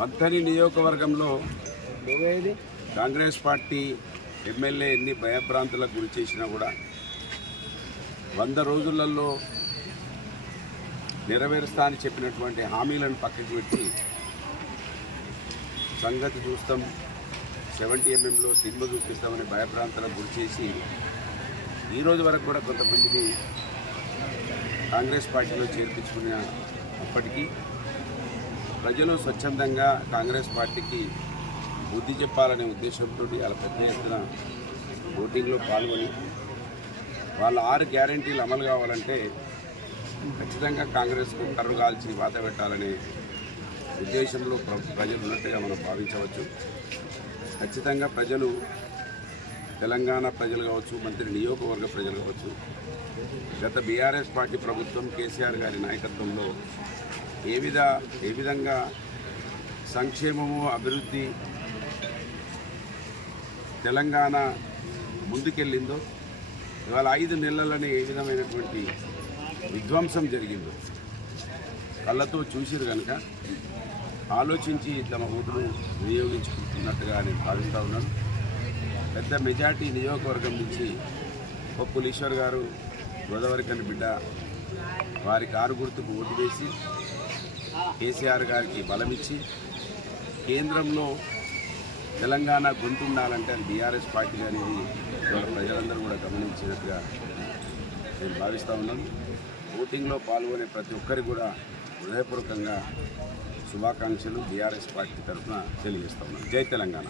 మద్దెని నియోజకవర్గంలో Congress party MLA ఎన్ని భయభ్రాంతులకు గురి చేసినా కూడా 100 రోజులలో నెరవేరుస్తా అని చెప్పినటువంటి హామీలను పక్కకు పెట్టి సంగతి చూస్తాం 70 ఎంఎంలో సినిమా చూపిస్తామని భయభ్రాంతులకు గురి చేసి ఈరోజు వరకు కూడా కొంతమందిని కాంగ్రెస్ పార్టీలో చేర్పించుకున్నప్పటికీ ప్రజలు స్వచ్ఛందంగా కాంగ్రెస్ పార్టీకి బుద్ధి చెప్పాలనే ఉద్దేశంతో వాళ్ళ పెద్ద ఎత్తున ఓటింగ్లో పాల్గొని వాళ్ళ 6 గ్యారెంటీలు అమలు కావాలంటే ఖచ్చితంగా కాంగ్రెస్కు కర్రు కాల్చి వాత పెట్టాలనే ఉద్దేశంలో ప్రజలు ఉన్నట్టుగా మనం భావించవచ్చు. ఖచ్చితంగా ప్రజలు తెలంగాణ ప్రజలు కావచ్చు, మంత్రి నియోజకవర్గ ప్రజలు కావచ్చు, గత బీఆర్ఎస్ పార్టీ ప్రభుత్వం కేసీఆర్ గారి నాయకత్వంలో ఏ విధంగా సంక్షేమము అభివృద్ధి తెలంగాణ ముందుకెళ్ళిందో ఇవాళ 5 నెలలని ఏ విధమైనటువంటి విధ్వంసం జరిగిందో కళ్ళతో చూసిరు కనుక ఆలోచించి తమ ఓటును వినియోగించుకుంటున్నట్టుగా నేను భావిస్తూ ఉన్నాను. పెద్ద మెజార్టీ నియోజకవర్గం నుంచి పొప్పులీశ్వర్ గారు గోదావరి కని బిడ్డ వారి కారు గుర్తుకు ఓటు వేసి కేసీఆర్ గారికి బలమిచ్చి కేంద్రంలో తెలంగాణ గొంతు ఉండాలంటే అది బీఆర్ఎస్ పార్టీ అనేది ప్రజలందరూ కూడా గమనించినట్టుగా నేను భావిస్తూ ఉన్నాను. ఓటింగ్లో పాల్గొనే ప్రతి ఒక్కరికి కూడా హృదయపూర్వకంగా శుభాకాంక్షలు బీఆర్ఎస్ పార్టీ తరఫున తెలియజేస్తా ఉన్నాను. జై తెలంగాణ.